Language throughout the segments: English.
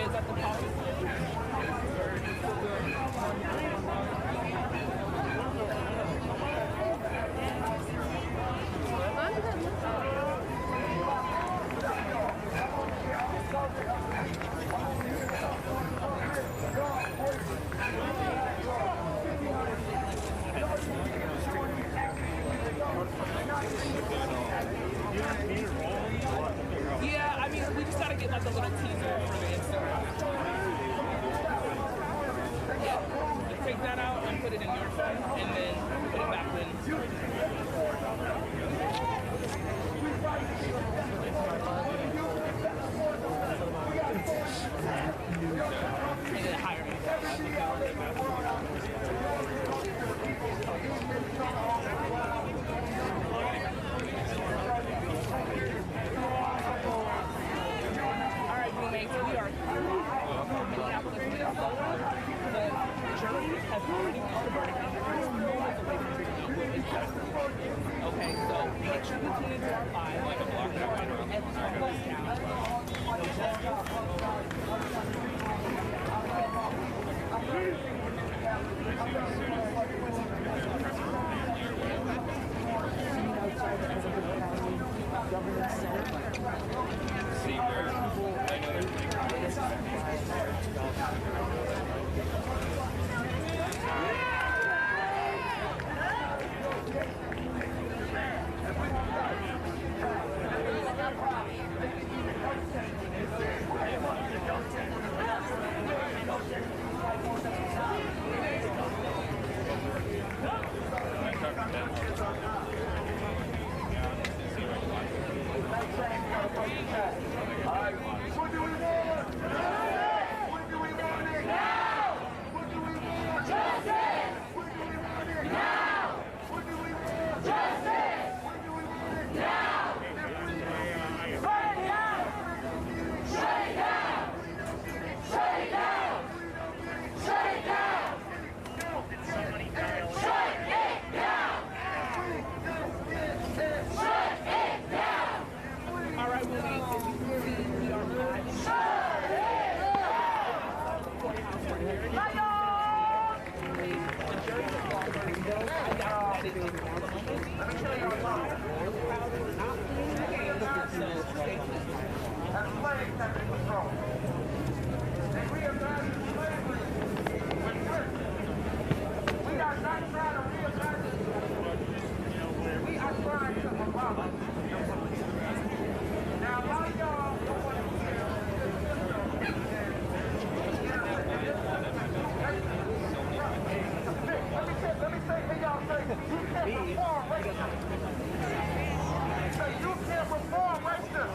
Is that the policy? Yeah, I mean, we just gotta get like a little teaser for the Instagram. Yeah, just take that out and put it in your phone, and then put it back in. And then hire me. Alright, roommates, we are from Minneapolis, Minnesota. The jury has already reached the verdict, and there is no way to treat justice. Okay, so make sure you tune into our live. Like a block and You can't reform racist.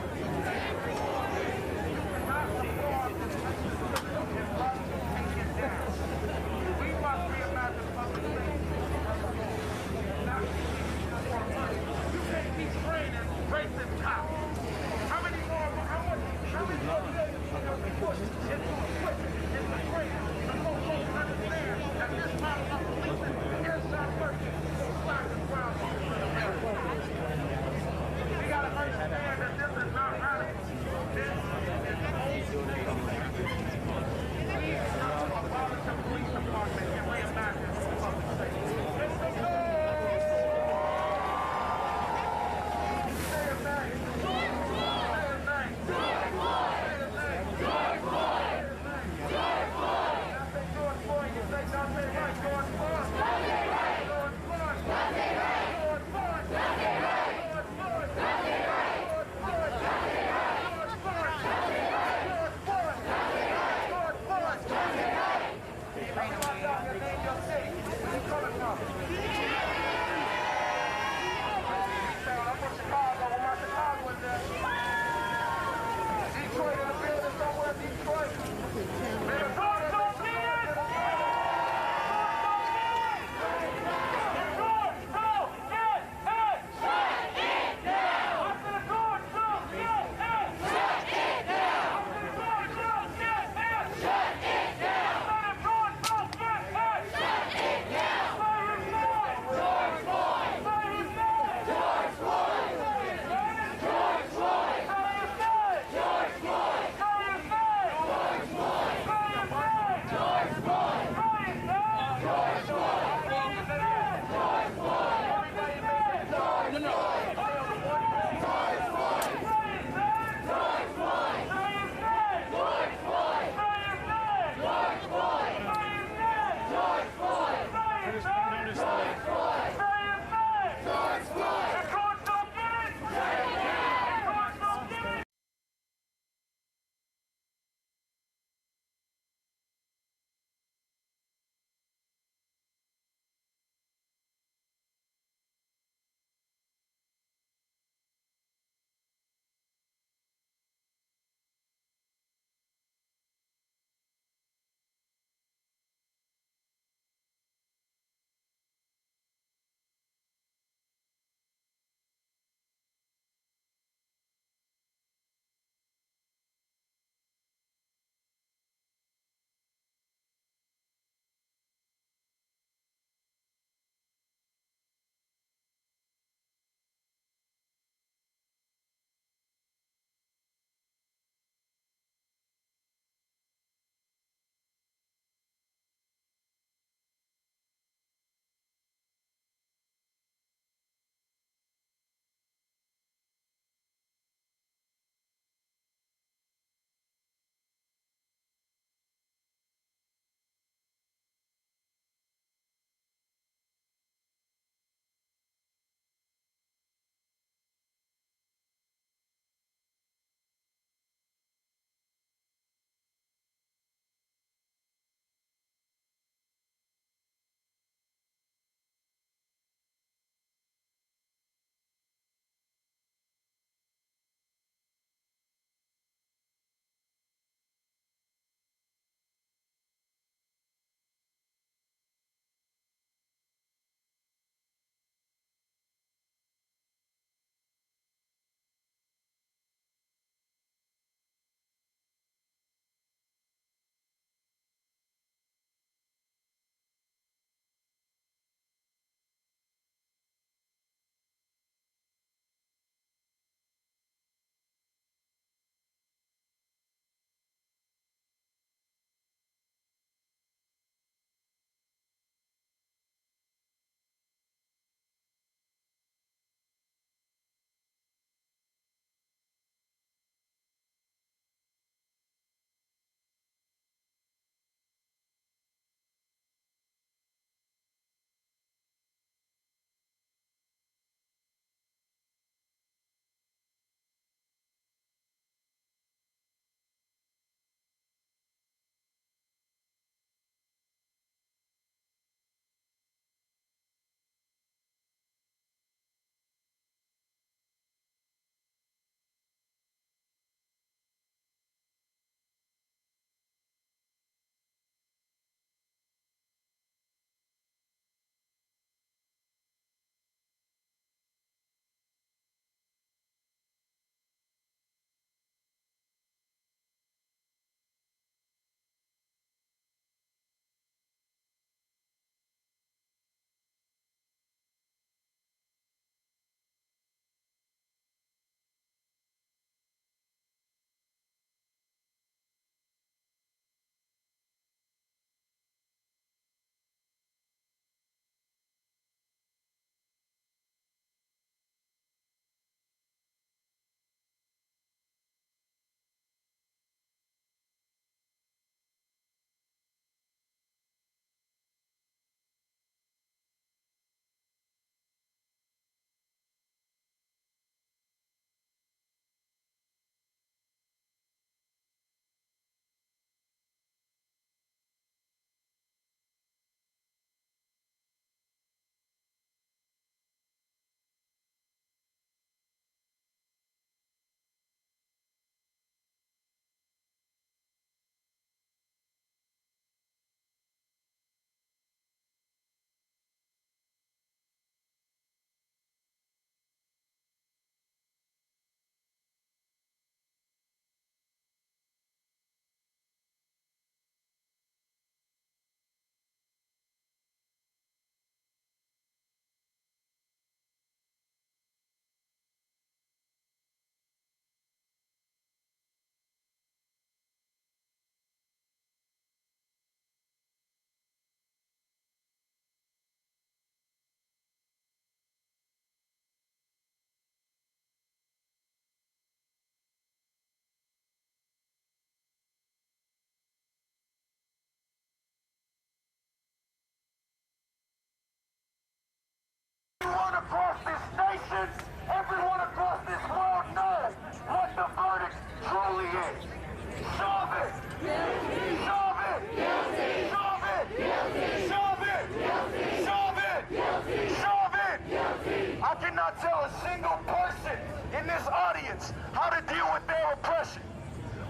I cannot tell a single person in this audience how to deal with their oppression.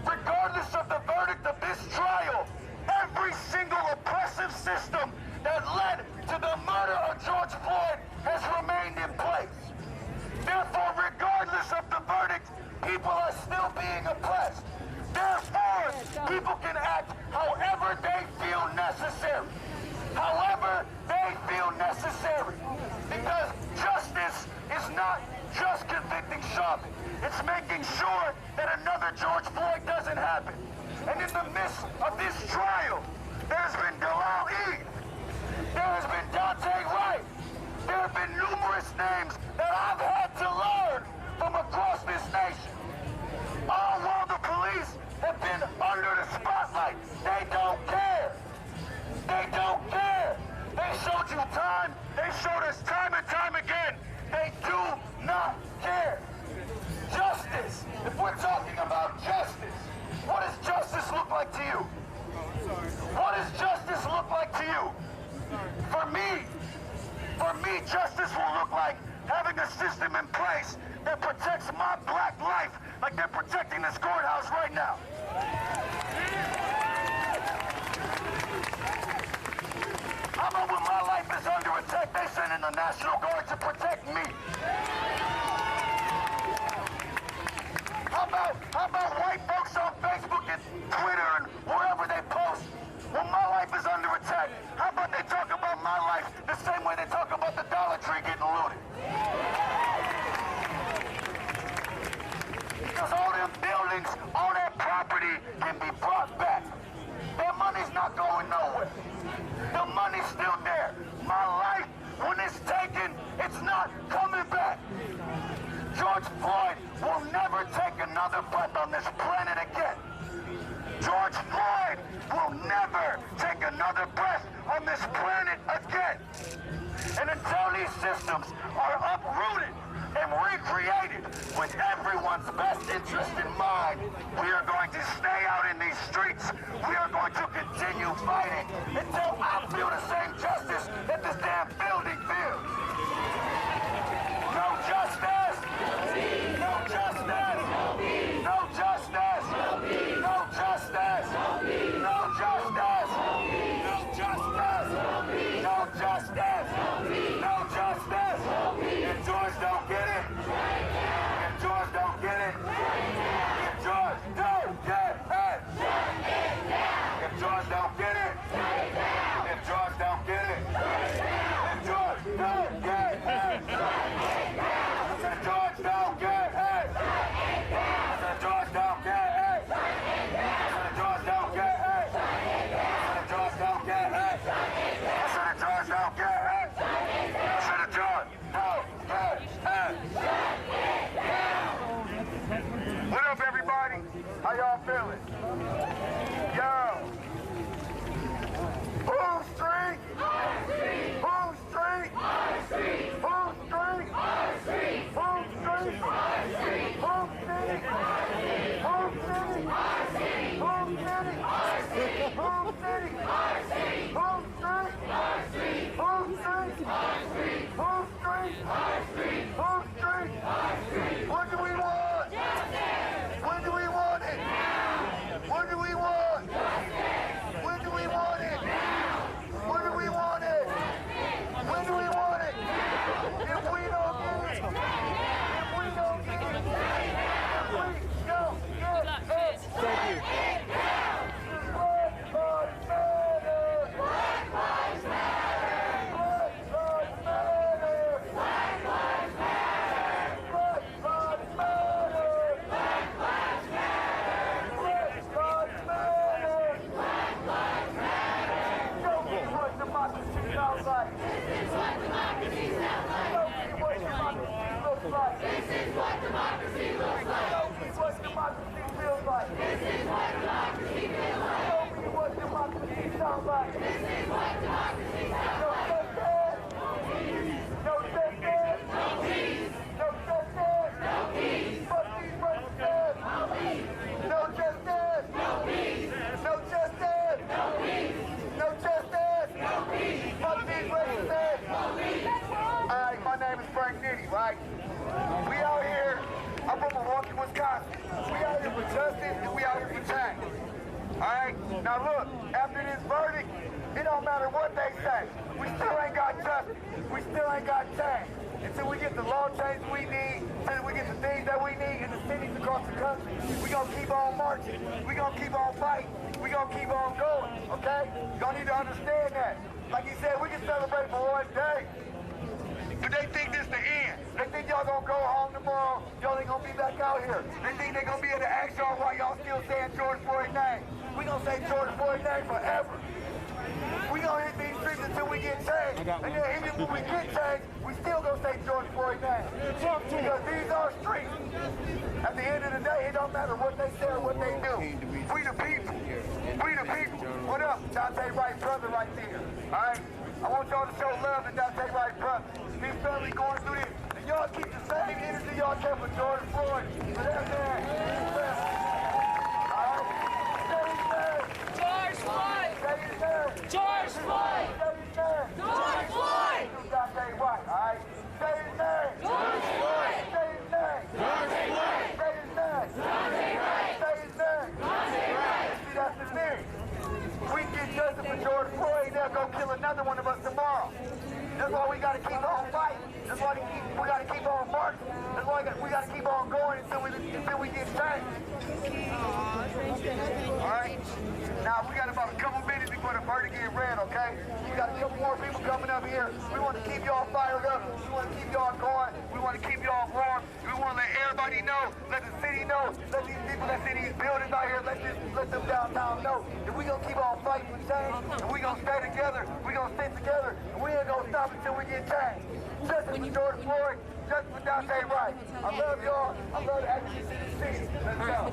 Regardless of the verdict of this trial, every single oppressive system that led to the murder of George Floyd has remained in place. Therefore, regardless of the verdict, people are still being oppressed. Therefore, people can act however they feel necessary. However they feel necessary. Because justice is not just convicting Chauvin. It's making sure that another George Floyd doesn't happen. And in the midst of this trial, there's been Dalal Eid. There has been Dante Wright. There have been numerous names that I've had to learn from across this nation. All while the police have been under the spotlight. They don't care. They don't care. They showed you time. They showed us time and time again. They do not care. Justice. If we're talking about justice, what does justice look like to you? What does justice look like to you? For me, justice will look like having a system in place that protects my black life like they're protecting this courthouse right now. How about when my life is under attack, they send in the National Guard to protect me? How about white folks on Facebook and Twitter and wherever they post? When my life is under attack, how about they talk about my life the same way they talk about the Dollar Tree getting looted? Because all them buildings, all that property can be brought back. Their money's not going nowhere. The money's still there. My life, when it's taken, it's not coming back. George Floyd will never take another breath on this planet again. George Floyd will never take another breath on this planet again. And until these systems are uprooted and recreated with everyone's best interest in mind, we are going to stay out in these streets. We are going to continue fighting until I feel the same justice that this damn building feels. No justice! No justice! No justice! No justice! No justice! No justice! No justice! No justice! If George don't get it, if George don't get it, if George don't get it, if George don't get it, if George don't get it, if George don't nitty, right? We out here, I'm from Milwaukee, Wisconsin. We out here for justice and we out here for change. Alright? Now look, after this verdict, it don't matter what they say. We still ain't got justice. We still ain't got change. Until we get the law change we need, until we get the things that we need in the cities across the country, we gonna keep on marching. We gonna keep on fighting. We gonna keep on going, okay? Y'all need to understand that. Like he said, we can celebrate for one day. But they think this the end. They think y'all gonna go home tomorrow. Y'all ain't gonna be back out here. They think they gonna be able to ask y'all why y'all still saying George Floyd's name. We gonna say George Floyd's name forever. We gonna hit these streets until we get changed. And then even when we get changed, we still gonna say George Floyd's name. Because these are streets. At the end of the day, it don't matter what they say or what they do. We the people. We the people. What up? Dante Wright brother right there. Alright? I want y'all to show love to Dante Wright brother. His family going through this. And y'all keep the same energy y'all kept for George Floyd. For that man. Alright? Say his name. George Floyd! Say his name. George Floyd! Say his name. George Floyd! Dante Wright, alright? Say his name. George Floyd! Say his name. George Floyd! Say his name. Dante Wright! Say his name. Dante Wright! See, that's the thing. We get justice for George Floyd, they'll go kill another one of us tomorrow. That's why we gotta keep on fighting. That's why we gotta keep on marching. That's why we gotta keep on going until we get changed. Alright? Now we got about a couple minutes before the verdict get read, okay? We got a couple more people coming up here. We want to keep y'all fired up. We want to keep y'all going. We want to keep y'all warm. We want to let everybody know, let the city know, let these people that's in these buildings out here, let them downtown know that we gonna keep on fighting for change, and we gonna stay together. We gonna stick together, and we ain't gonna stop until we get changed. Justice for George Floyd, justice for Dante Wright. I love y'all. I love the activists in the city. Let's go.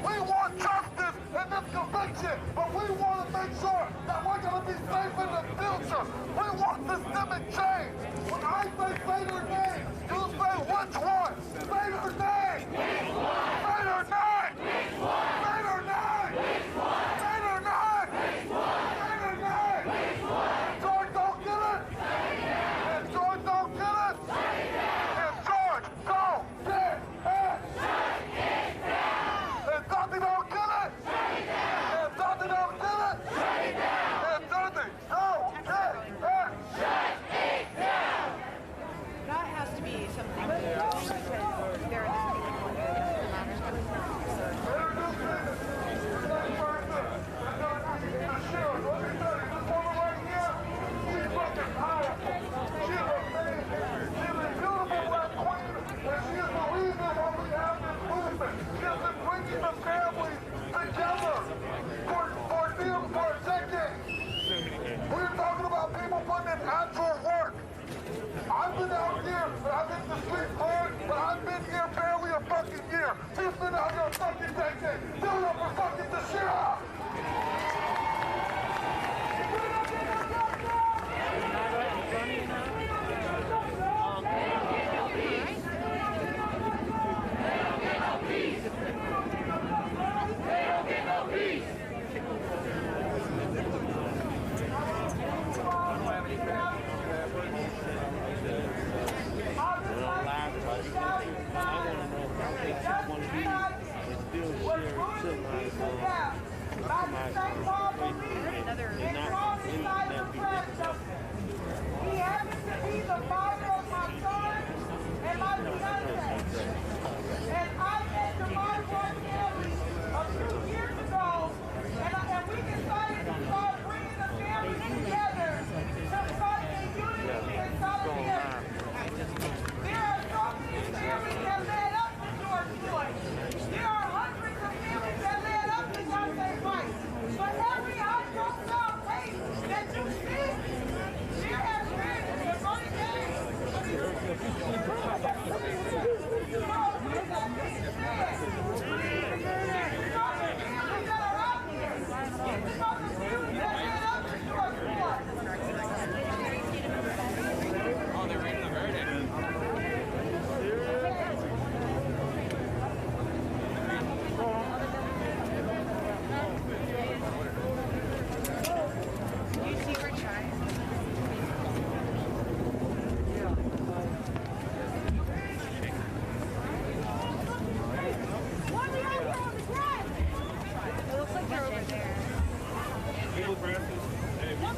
We want justice in this conviction, but we want to make sure that we're going to be safe in the future. We want systemic change. When I say their name, you say which one? Say their name. Which one? Say their name. Which one? Say their name. Which one? Say their name. Which one? Say their name. Which one? George don't get it. If George don't get it. If George don't get it. If Dante don't get it. If Dante don't get it. If Dante don't get it.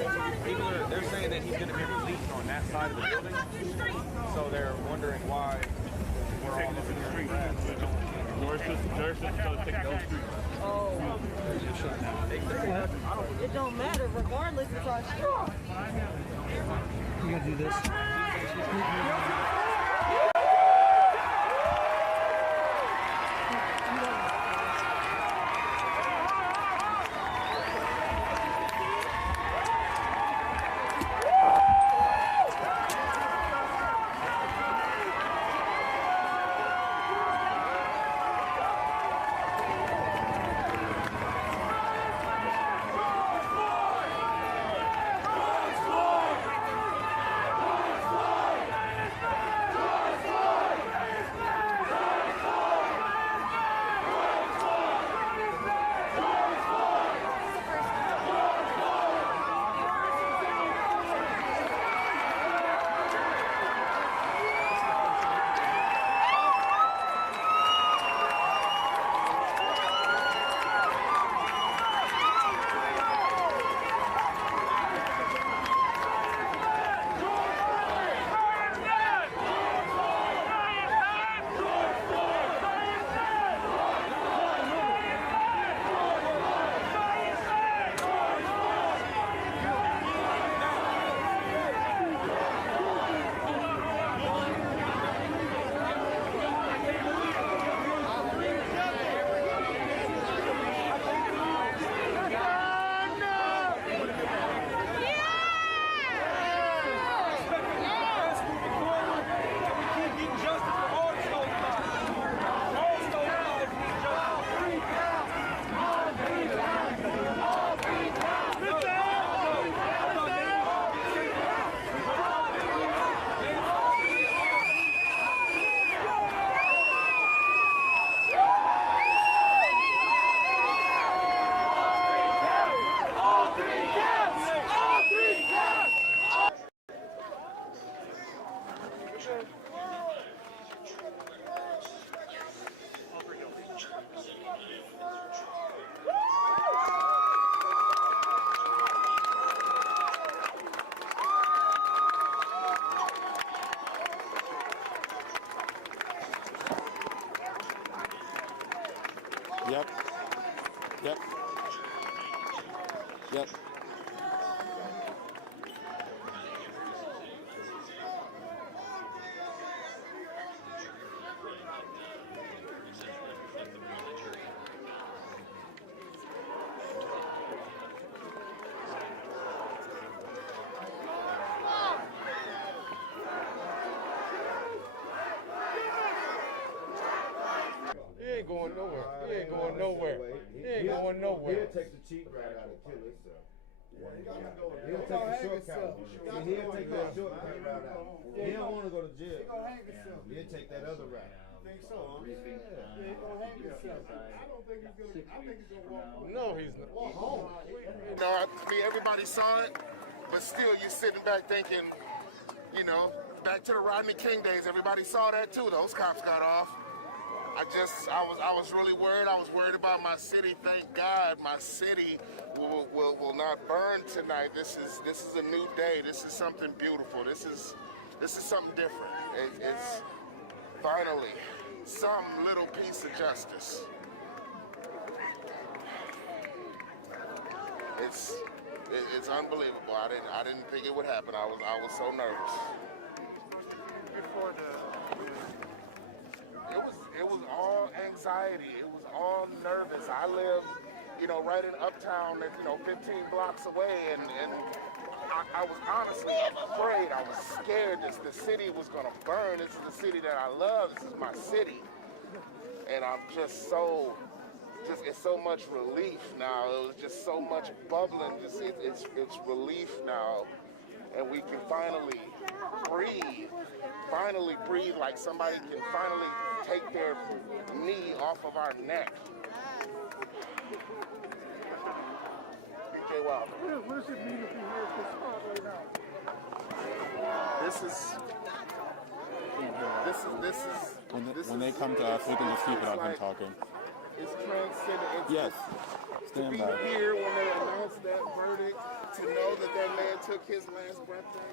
They're saying that he's going to be released on that side of the building, so they're wondering why we're all over the street. George just told us to take those streets. It don't matter, regardless, it's our street. You gotta do this. Yep. Yep. Yep. He ain't going nowhere. He ain't going nowhere. He ain't going nowhere. He'll take the cheap ride out and kill himself. He'll take the shortcut. He'll take that shortcut route out. He don't want to go to jail. He'll take that other route. Think so, huh? Yeah. He gonna hang himself. I don't think he's gonna. I think he's gonna walk home. No, he's not. Walk home. You know, I mean, everybody saw it, but still, you're sitting back thinking, you know, back to the Rodney King days. Everybody saw that too. Those cops got off. I was really worried. I was worried about my city. Thank God, my city will not burn tonight. This is a new day. This is something beautiful. This is something different. It's finally some little piece of justice. It's unbelievable. I didn't think it would happen. I was so nervous. Before It was all anxiety. It was all nervous. I live, you know, right in Uptown, 15 blocks away, and I was honestly afraid. I was scared the city was gonna burn. This is the city that I love. This is my city, and I'm it's so much relief now. It was just so much bubbling. It's relief now, and we can finally breathe like somebody can finally take their knee off of our neck. BJ Wilder. what does it mean if you hear this spot right now? This is. When they come to us, we can just keep it up and talking. It's transcendent. Yes. To be here when they announced that verdict, to know that that man took his last breath there?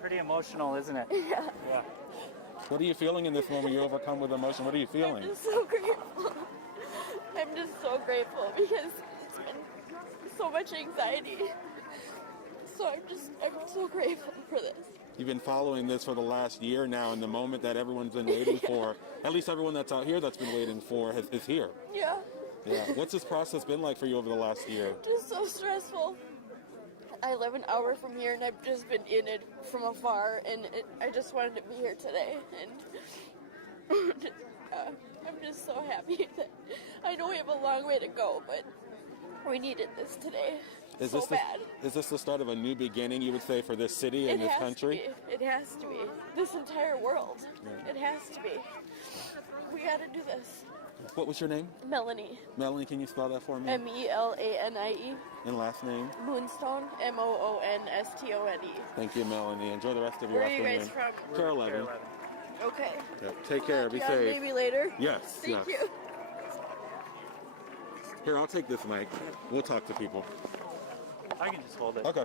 Pretty emotional, isn't it? Yeah. Yeah. What are you feeling in this moment? You're overcome with emotion. What are you feeling? I'm just so grateful. I'm just so grateful because it's been so much anxiety. So I'm so grateful for this. You've been following this for the last year now, and the moment that everyone's been waiting for, at least everyone that's out here that's been waiting for, is here. Yeah. Yeah. What's this process been like for you over the last year? Just so stressful. I live an hour from here, and I've just been in it from afar, and I just wanted to be here today, and I'm just so happy that I know we have a long way to go, but we needed this today. Is this the start of a new beginning, you would say, for this city and this country? It has to be. This entire world. Yeah. It has to be. We got to do this. What was your name? Melanie. Melanie, can you spell that for me? Melanie. And last name? Moonstone. Moonstone. Thank you, Melanie. Enjoy the rest of your afternoon. Where are you guys from? Pier 11. Okay. Yep. Take care. Be safe. Maybe later? Yes. Thank you. Here, I'll take this mic. We'll talk to people. I can just hold it. Okay.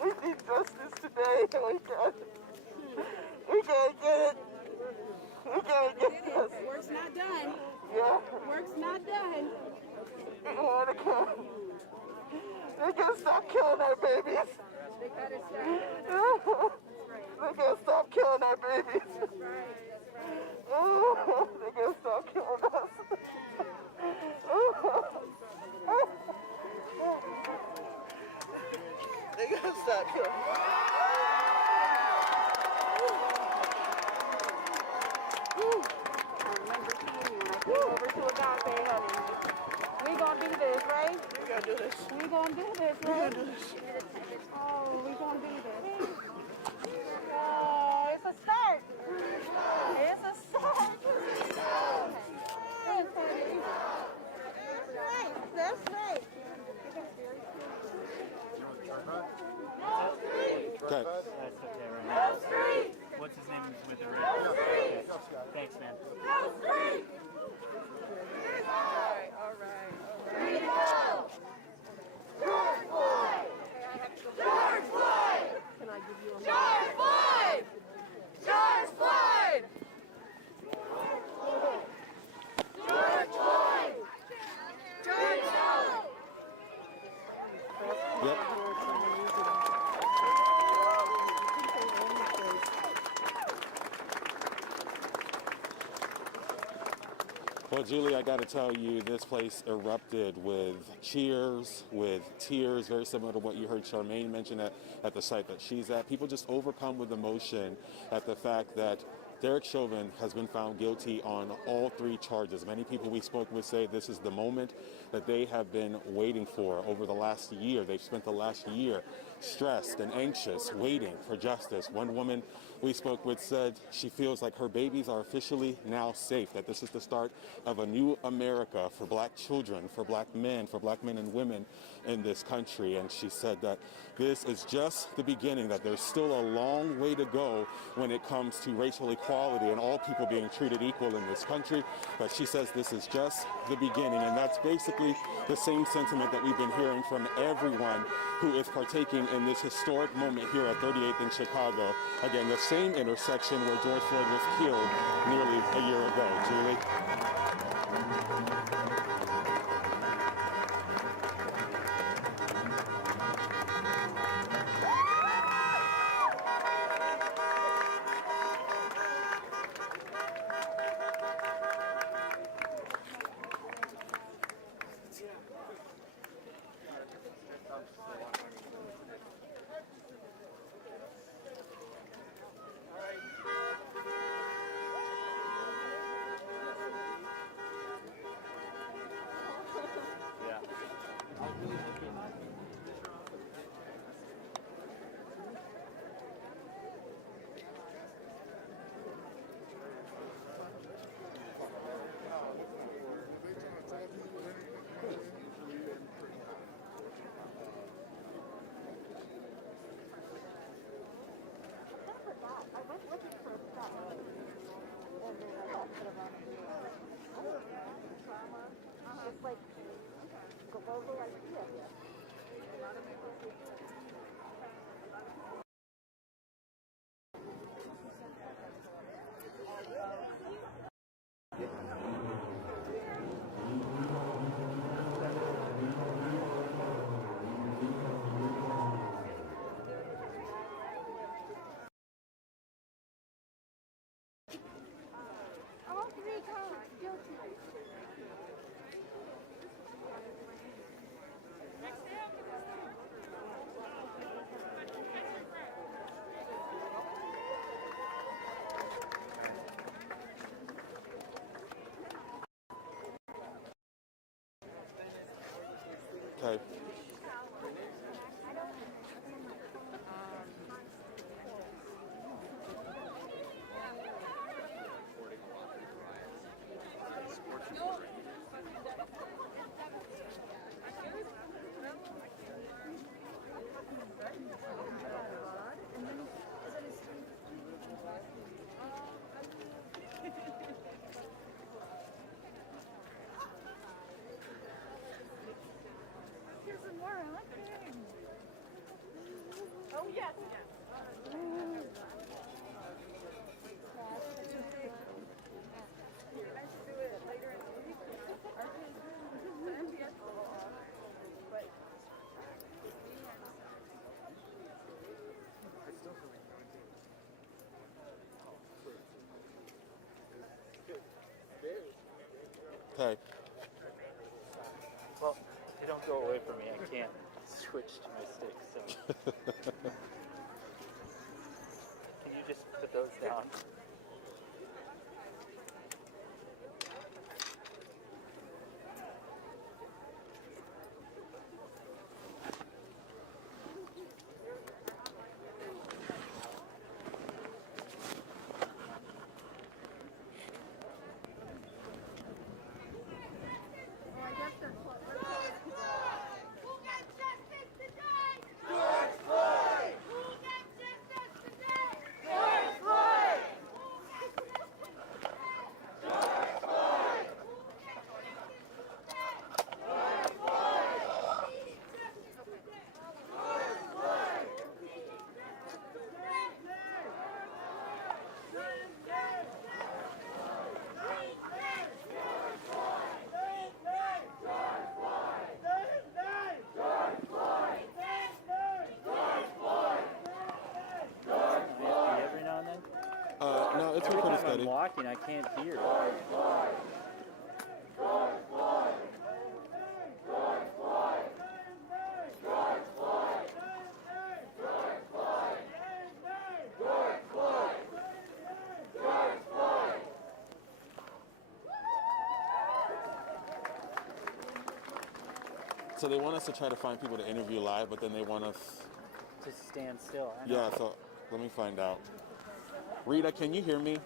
We need justice today. We gotta get it. We gotta get this. Work's not done. Yeah. Work's not done. They gotta stop killing our babies. They gotta stop. They gotta stop killing our babies. That's right. They gotta stop killing us. They gotta stop killing us. Over to a cafe, honey. We gonna do this, right? We gotta do this. We gonna do this, right? We gotta do this. Oh, we gonna do this. Oh, it's a start. It's a start. That's right. That's right. Okay. That's okay right now. What's his name with the red? Thanks, man. All right. George Floyd! George Floyd! Can I give you a George Floyd! George Floyd! George Floyd! George Floyd! Yep. Well, Julie, I got to tell you, this place erupted with cheers, with tears, very similar to what you heard Charmaine mention at the site that she's at. People just overcome with emotion at the fact that Derek Chauvin has been found guilty on all 3 charges. Many people we spoke with say this is the moment that they have been waiting for over the last year. They've spent the last year stressed and anxious, waiting for justice. One woman we spoke with said she feels like her babies are officially now safe, that this is the start of a new America for black children, for black men and women in this country. And she said that this is just the beginning, that there's still a long way to go when it comes to racial equality and all people being treated equal in this country. But she says this is just the beginning, and that's basically the same sentiment that we've been hearing from everyone who is partaking in this historic moment here at 38th in Chicago. Again, the same intersection where George Floyd was killed nearly a year ago. Julie? It's like global idea. Okay. Oh, yes. Okay. Well, they don't go away from me. I can't switch to my stick, so. Can you just put those down? No, it's Every pretty time steady. I'm walking, I can't hear. So they want us to try to find people to interview live, but then they want us to stand still. I know. Yeah, so let me find out. Rita, can you hear me?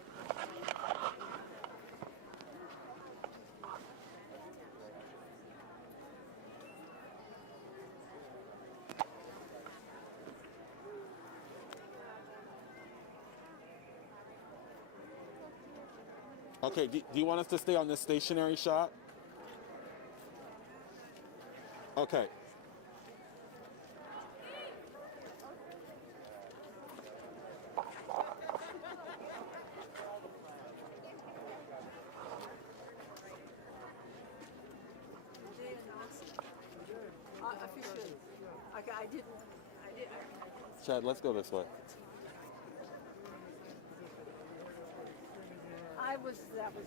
Okay, do you want us to stay on this stationary shot? Okay. Officially. Okay, I didn't. Chad, let's go this way. That was what was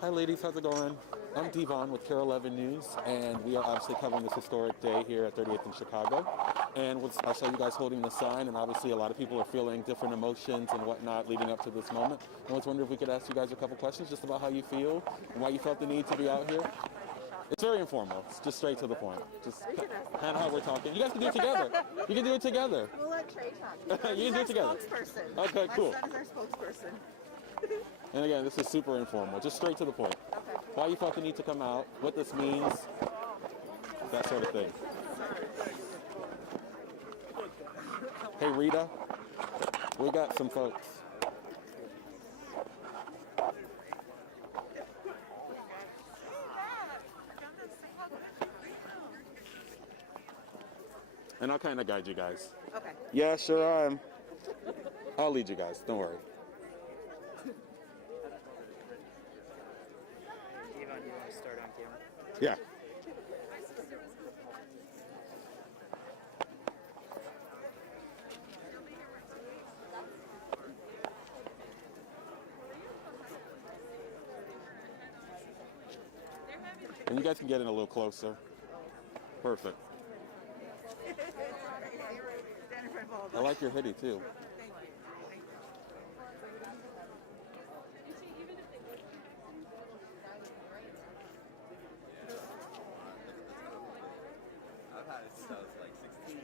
Hi ladies, how's it going? I'm Devon with Care 11 News, and we are obviously covering this historic day here at 38th in Chicago. And I saw you guys holding the sign, and obviously a lot of people are feeling different emotions and whatnot leading up to this moment. And I was wondering if we could ask you guys a couple questions just about how you feel and why you felt the need to be out here. It's very informal. It's just straight to the point. Just kind of how we're talking. You guys can do it together. You can do it together. We'll let Trey talk. You can do it together. Spokesperson. Okay, cool. My son is our spokesperson. And again, this is super informal, just straight to the point. Okay. Why you felt the need to come out, what this means, that sort of thing. Hey, Rita, we got some folks. And I'll kind of guide you guys. Okay. Yeah, sure. I'll lead you guys. Don't worry. Devon, you want to start on camera? Yeah. And you guys can get in a little closer. Perfect. I like your hoodie too. I've had it since I was like 16.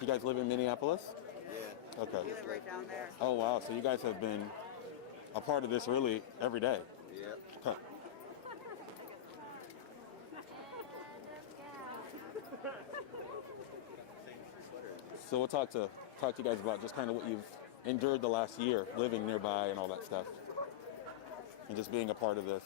You guys live in Minneapolis? Yeah. Okay. You live right down there. Oh wow, so you guys have been a part of this really every day. Yep. Huh. So we'll talk to you guys about just kind of what you've endured the last year, living nearby and all that stuff, and just being a part of this.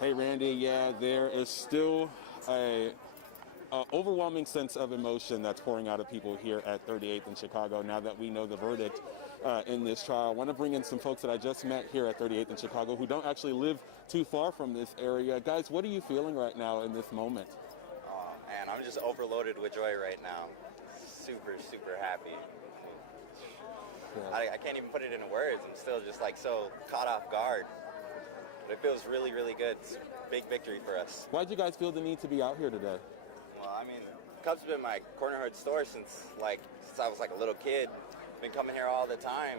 Hey Randy, yeah, there is still a overwhelming sense of emotion that's pouring out of people here at 38th in Chicago now that we know the verdict in this trial. I want to bring in some folks that I just met here at 38th in Chicago who don't actually live too far from this area. Guys, what are you feeling right now in this moment? Oh man, I'm just overloaded with joy right now. Super, super happy. Yeah. I can't even put it into words. I'm still just like so caught off guard. But it feels really, really good. It's a big victory for us. Why'd you guys feel the need to be out here today? Well, I mean, Cub's been my corner store since I was like a little kid. Been coming here all the time.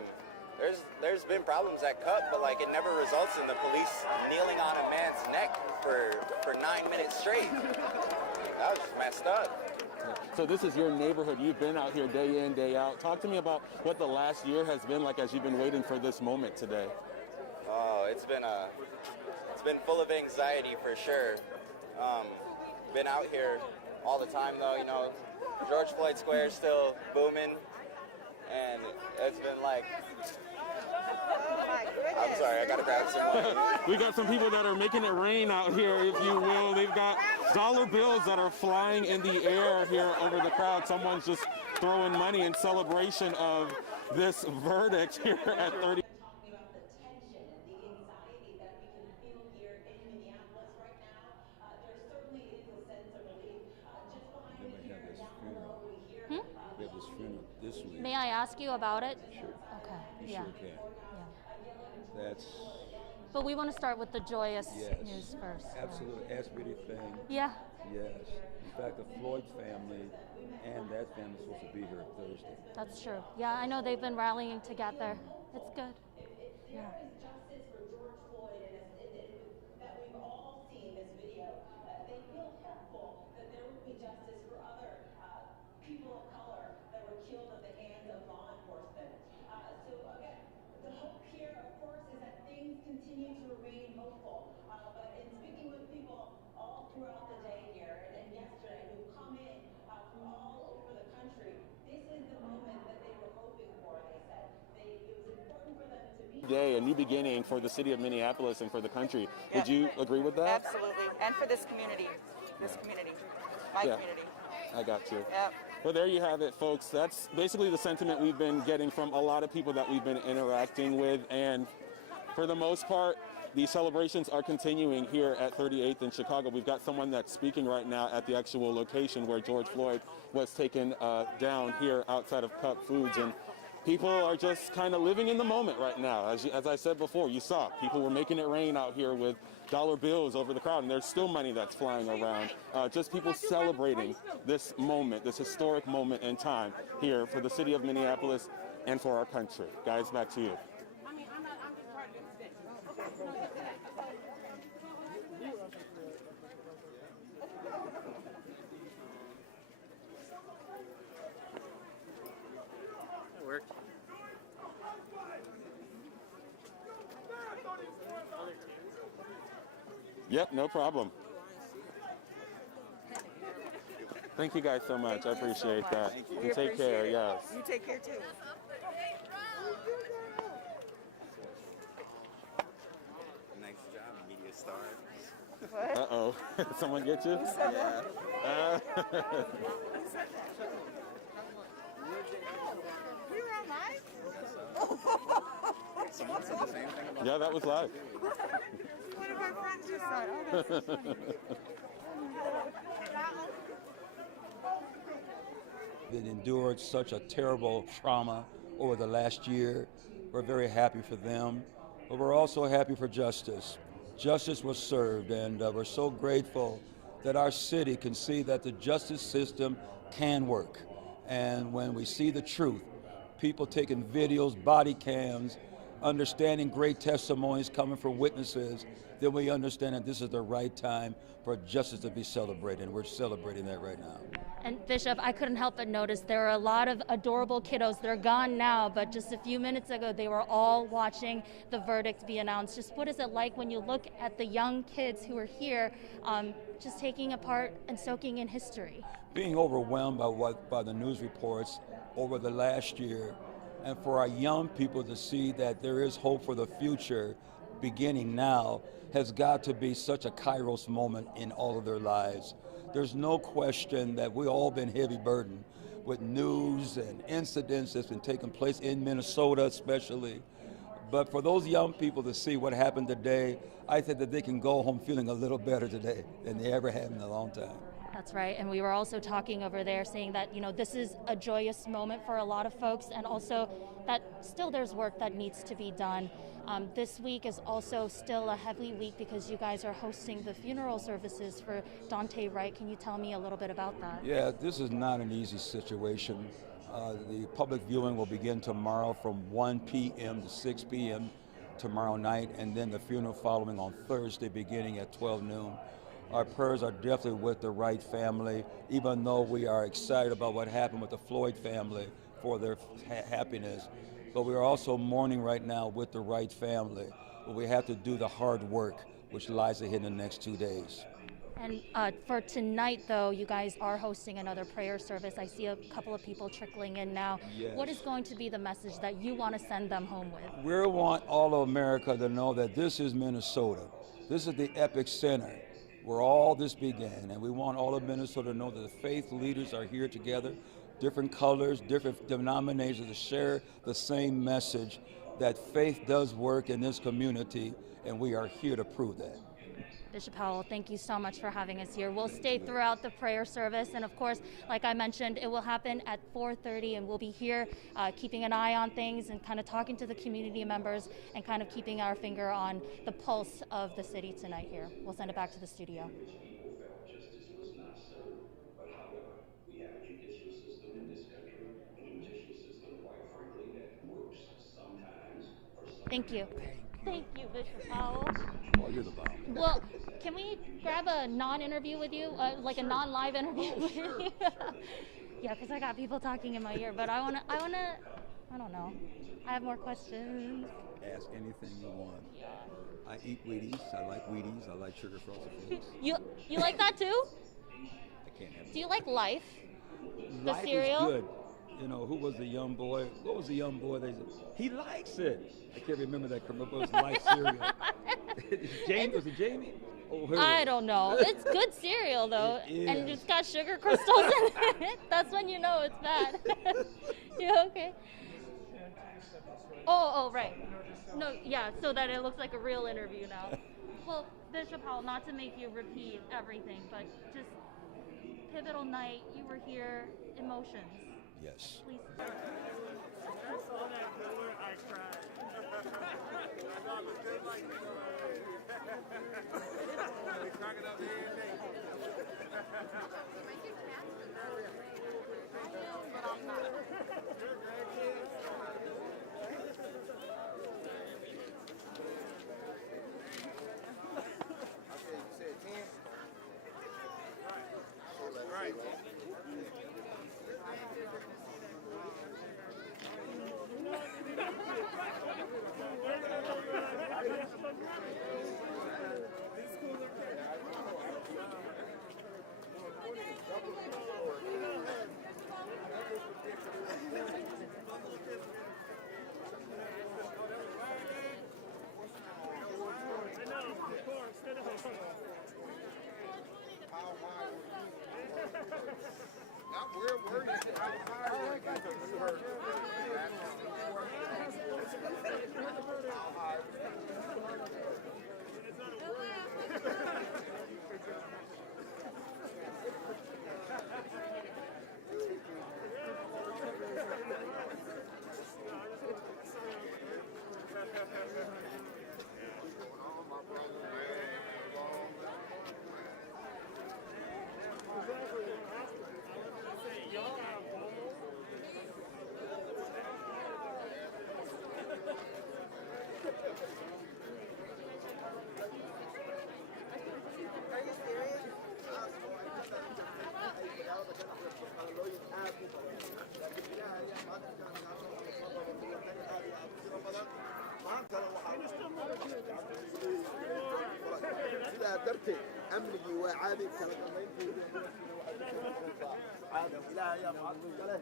There's been problems at Cub, but like it never results in the police kneeling on a man's neck for 9 minutes straight. That was just messed up. So this is your neighborhood. You've been out here day in, day out. Talk to me about what the last year has been like as you've been waiting for this moment today. Oh, it's been full of anxiety for sure. Been out here all the time though, you know. George Floyd Square is still booming, and it's been like. I'm sorry, I gotta grab some water. We got some people that are making it rain out here, if you will. They've got dollar bills that are flying in the air here over the crowd. Someone's just throwing money in celebration of this verdict here at 30. May I ask you about it? Sure. Okay. You Yeah. sure can. Yeah. That's But we want to start with the joyous yes. news first. Absolutely. Ask me anything. Yeah. Yes. In fact, the Floyd family and that family is supposed to be here Thursday. That's true. Yeah, I know they've been rallying together. It's good. Yeah. Justice for George Floyd, and that we've all seen this video, they feel hopeful that there will be justice for other people of color that were killed at the hands of law enforcement. So again, the hope here, of course, is that things continue to remain hopeful. But in speaking with people all throughout the day here and yesterday who've come in from all over the country, this is the moment that they were hoping for. They said it was important for them to be. Day, a new beginning for the city of Minneapolis and for the country. Would you agree with that? Absolutely. And for this community. My community. I got you. Yep. Well, there you have it, folks. That's basically the sentiment we've been getting from a lot of people that we've been interacting with. And for the most part, these celebrations are continuing here at 38th in Chicago. We've got someone that's speaking right now at the actual location where George Floyd was taken down here outside of Cup Foods. And people are just kind of living in the moment right now. As I said before, you saw people were making it rain out here with dollar bills over the crowd, and there's still money that's flying around. Just people celebrating this moment, this historic moment in time here for the city of Minneapolis and for our country. Guys, back to you. Yep, no problem. Thank you guys so much. I appreciate that. You take care. Yes. You take care too. Nice job, media star. Uh-oh. Someone get you? Who said that? We were on live? Someone said the same thing about Yeah, that was live. One of our friends just said, oh, that's so funny. That endured such a terrible trauma over the last year. We're very happy for them, but we're also happy for justice. Justice was served, and we're so grateful that our city can see that the justice system can work. And when we see the truth, people taking videos, body cams, understanding great testimonies coming from witnesses, then we understand that this is the right time for justice to be celebrated, and we're celebrating that right now. And Bishop, I couldn't help but notice there are a lot of adorable kiddos. They're gone now, but just a few minutes ago, they were all watching the verdict be announced. Just what is it like when you look at the young kids who are here, just taking a part and soaking in history? Being overwhelmed by the news reports over the last year, and for our young people to see that there is hope for the future beginning now has got to be such a kairos moment in all of their lives. There's no question that we've all been heavy burdened with news and incidents that's been taking place in Minnesota especially. But for those young people to see what happened today, I think that they can go home feeling a little better today than they ever have in a long time. That's right, and we were also talking over there saying that, this is a joyous moment for a lot of folks, and also that still there's work that needs to be done. This week is also still a heavy week because you guys are hosting the funeral services for Dante Wright. Can you tell me a little bit about that? Yeah, this is not an easy situation. The public viewing will begin tomorrow from 1 p.m. to 6 p.m. tomorrow night, and then the funeral following on Thursday beginning at 12 noon. Our prayers are definitely with the Wright family, even though we are excited about what happened with the Floyd family for their happiness. But we are also mourning right now with the Wright family. But we have to do the hard work, which lies ahead in the next 2 days. And for tonight, though, you guys are hosting another prayer service. I see a couple of people trickling in now. Yes. What is going to be the message that you want to send them home with? We want all of America to know that this is Minnesota. This is the epic center where all this began, and we want all of Minnesota to know that the faith leaders are here together, different colors, different denominations, to share the same message that faith does work in this community, and we are here to prove that. Bishop Howell, thank you so much for having us here. We'll stay throughout the prayer service, and of course, like I mentioned, it will happen at 4:30, and we'll be here keeping an eye on things and kind of talking to the community members and kind of keeping our finger on the pulse of the city tonight here. We'll send it back to the studio. Thank you. Thank you, Bishop Howell. Oh, you're the bomb. Well, can we grab a non-interview with you, like a non-live interview with you? Yeah, because I got people talking in my ear, but I wanna, I don't know. I have more questions. Ask anything you want. I eat Wheaties. I like Wheaties. I like sugar frosted flakes. You like that too? I can't have it. Do you like Life? The Life cereal? is good. Who was the young boy? What was the young boy? They said, he likes it. I can't remember that commercial. It was Life cereal. Jamie, was it Jamie? Oh, I don't know. It's good cereal though, and it's got sugar crystals in it. That's when you know it's bad. You okay? Oh, right. No, yeah, so that it looks like a real interview now. Well, Bishop Howell, not to make you repeat everything, but just pivotal night. You were here. Emotions. Yes. Please. These schools are sidaa darteed amnigii waa caadi kala damayntii عادي إلهي يا معلم له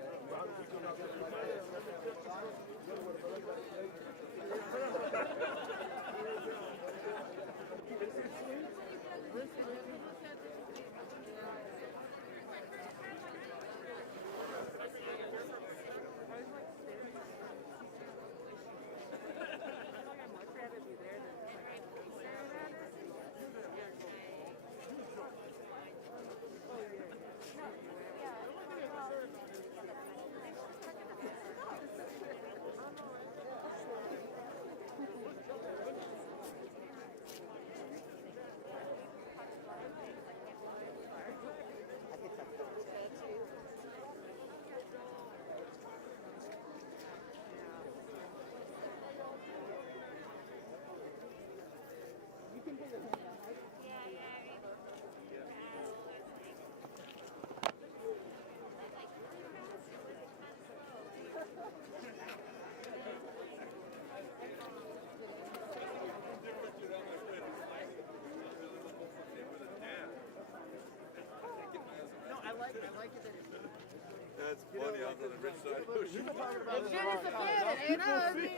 That's funny. I was on the rich side. It's just a planet, you know. I mean,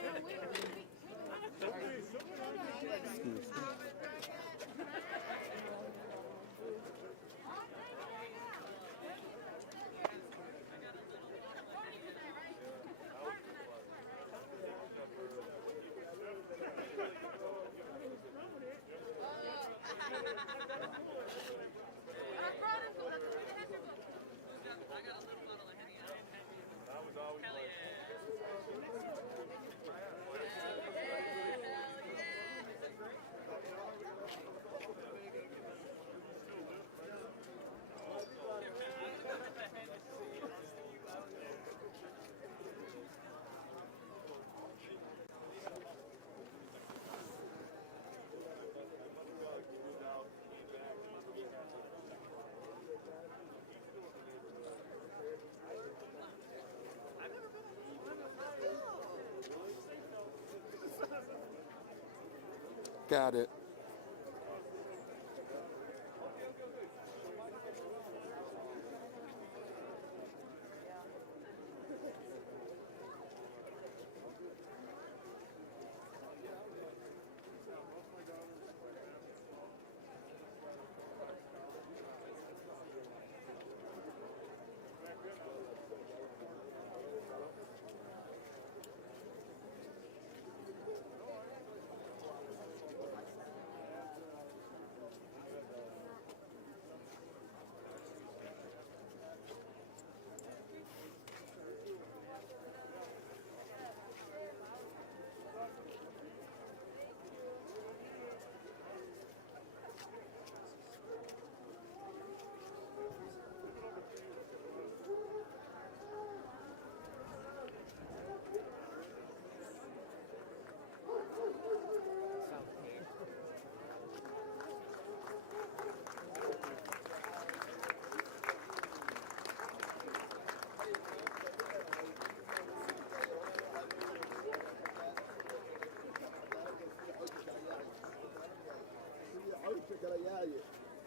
Got it.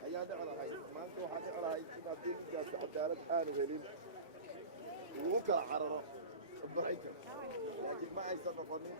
ayaan dhaclahay maanta waxaan dhaclahay in haddii ninkaas cadaalad aanu helin uu kala cararo maraykan laakiin ma aysan noqonin